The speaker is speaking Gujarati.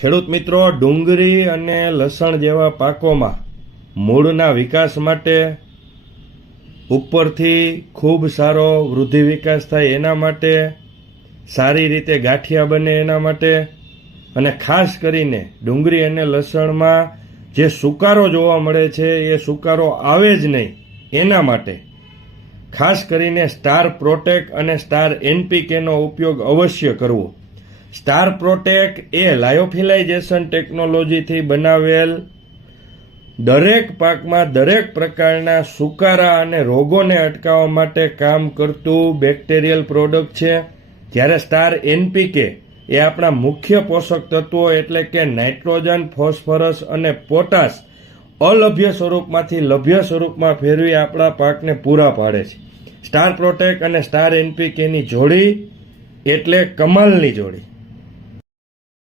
ખેડૂત મિત્રો, ડુંગળી અને લસણ જેવા પાકોમાં મૂળના વિકાસ માટે ઉપરથી ખૂબ સારો વૃદ્ધિ વિકાસ થાય એના માટે, સારી રીતે ગાંઠિયા બને એના માટે અને ખાસ કરીને ડુંગળી અને લસણમાં જે સુકારો જોવા મળે છે, એ સુકારો આવે જ નહીં એના માટે. ખાસ કરીને સ્ટાર પ્રોટેક અને સ્ટાર એનપીકેનો ઉપયોગ અવશ્ય કરવો. સ્ટાર પ્રોટેક એ લાયોફિલાઇઝેશન ટેકનોલોજીથી બનાવેલ દરેક પાકમાં દરેક પ્રકારના સુકારા અને રોગોને અટકાવવા માટે કામ કરતું બેક્ટેરિયલ પ્રોડક્ટ છે. જ્યારે સ્ટાર એનપીકે એ આપણા મુખ્ય પોષક તત્વો એટલે કે નાઇટ્રોજન, ફોસ્ફરસ અને પોટાશ અલભ્ય સ્વરૂપમાંથી લભ્ય સ્વરૂપમાં ફેરવી આપણા પાકને પૂરા પાડે છે. સ્ટાર પ્રોટેક અને સ્ટાર એનપીકેની જોડી એટલે કમાલની જોડી.